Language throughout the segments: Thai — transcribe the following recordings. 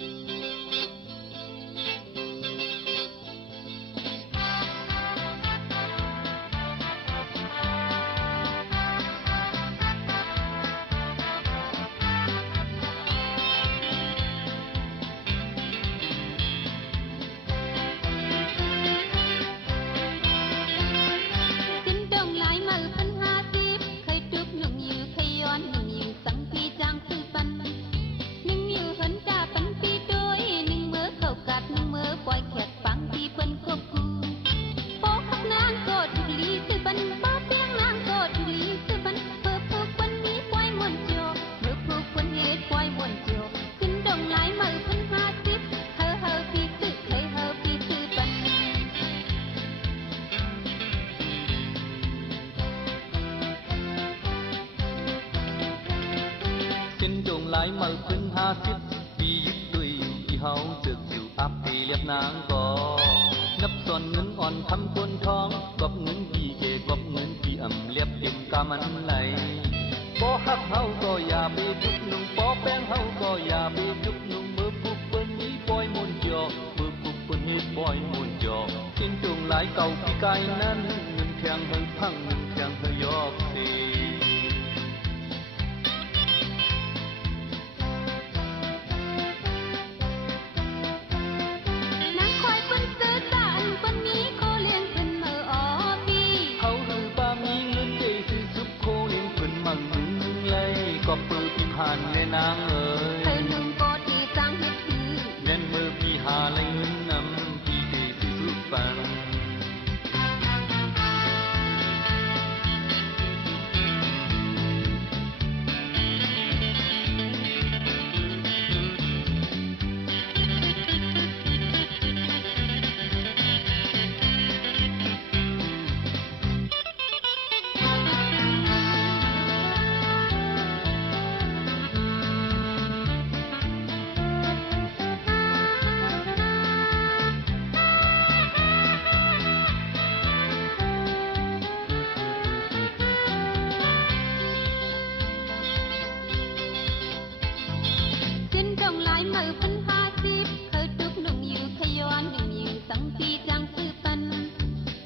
trên đồng lái mở khuyên ha thiết vìยึดด้วยที่เฮาจึกอยู่อับปีเรียบนางก็นับส่วนเงินอ่อนทำคนท้องกบเงินกี่เกกบเงินกี่อ่ำเรียบเต็มกามันไหลพอฮักเฮาก็อย่าไปจุกนุ่งพอแป้งเฮาก็อย่าไปจุกนุ่งมือปุกเปิ้นนี้ปล่อยมนจ่อมือปุกเปิ้นนี้ปล่อยมนจ่อtrên đồng láiเก่าปีกายนั้นเงินแทงเฮาพังเงินแทงเฮายอกเสีก็เปิดพิพานในนางเอ๋ยเธอหนึ่งก็ที่สร้างให้คือแม่นเมื่อพี่หาในเงินนำพี่เดชที่สุดปังมือพันห้าสิบเคยตุกหนุ่มอยู่ขย้อนหนุ่มอยู่สังปีจังซื้อปัน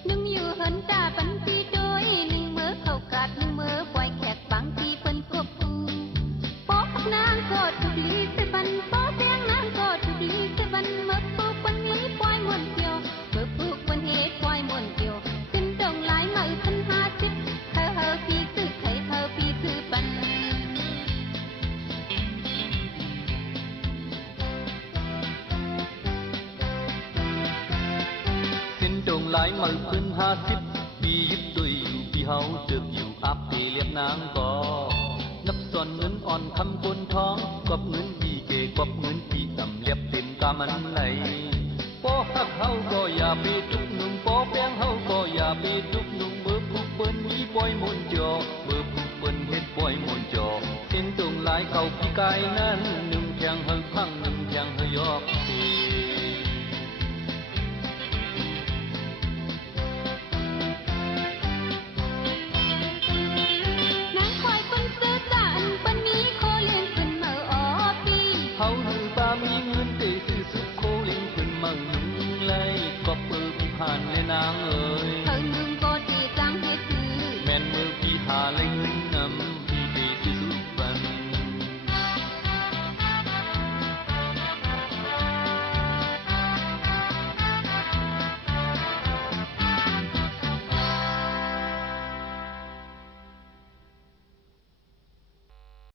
หนุ่มอยู่เหินจ่าปันปีโดยหนึ่งมือเข้ากาดหนึ่งมือปล่อยแขกบางทีเปิ้นกบกูปอกนางก็ทุกลีซื้อปันปอกแป้งนางก็ทุกลีซื้อปันเมื่อปลูกปันนี้ปล่อยมวนเกี่ยวเมื่อปลูกปันเฮ็ดปล่อยมวนเกี่ยวขึ้นดงหลายมือพันห้าสิบเธอพี่ซื้อเคยเธอพี่ซื้อปันดงหลายมือขึ้น50ปียึดด้วยอยู่ที่เฮาจึกอยู่อับปีเรียบนางก็นับส่วนเงินอ่อนทำคนท้องกบเงินกี่เกกบเงินกี่ต่ำเรียบเต็มกามันไหลพอฮักเฮาก็อย่าไปจุกนุ่งพอแป้งเฮาก็อย่าไปจุกนุ่งเบอร์ผูกเปิ้นนี้ปล่อยมนจ่อเบอร์ผูกเปิ้นเฮ็ดปล่อยมนจ่อเส้นดงหลายเก่าปีกายนั้นหนึ่งแทงเฮาพังหนึ่งแทงเฮายอกตีเฮาหนึ่งปามีเงิน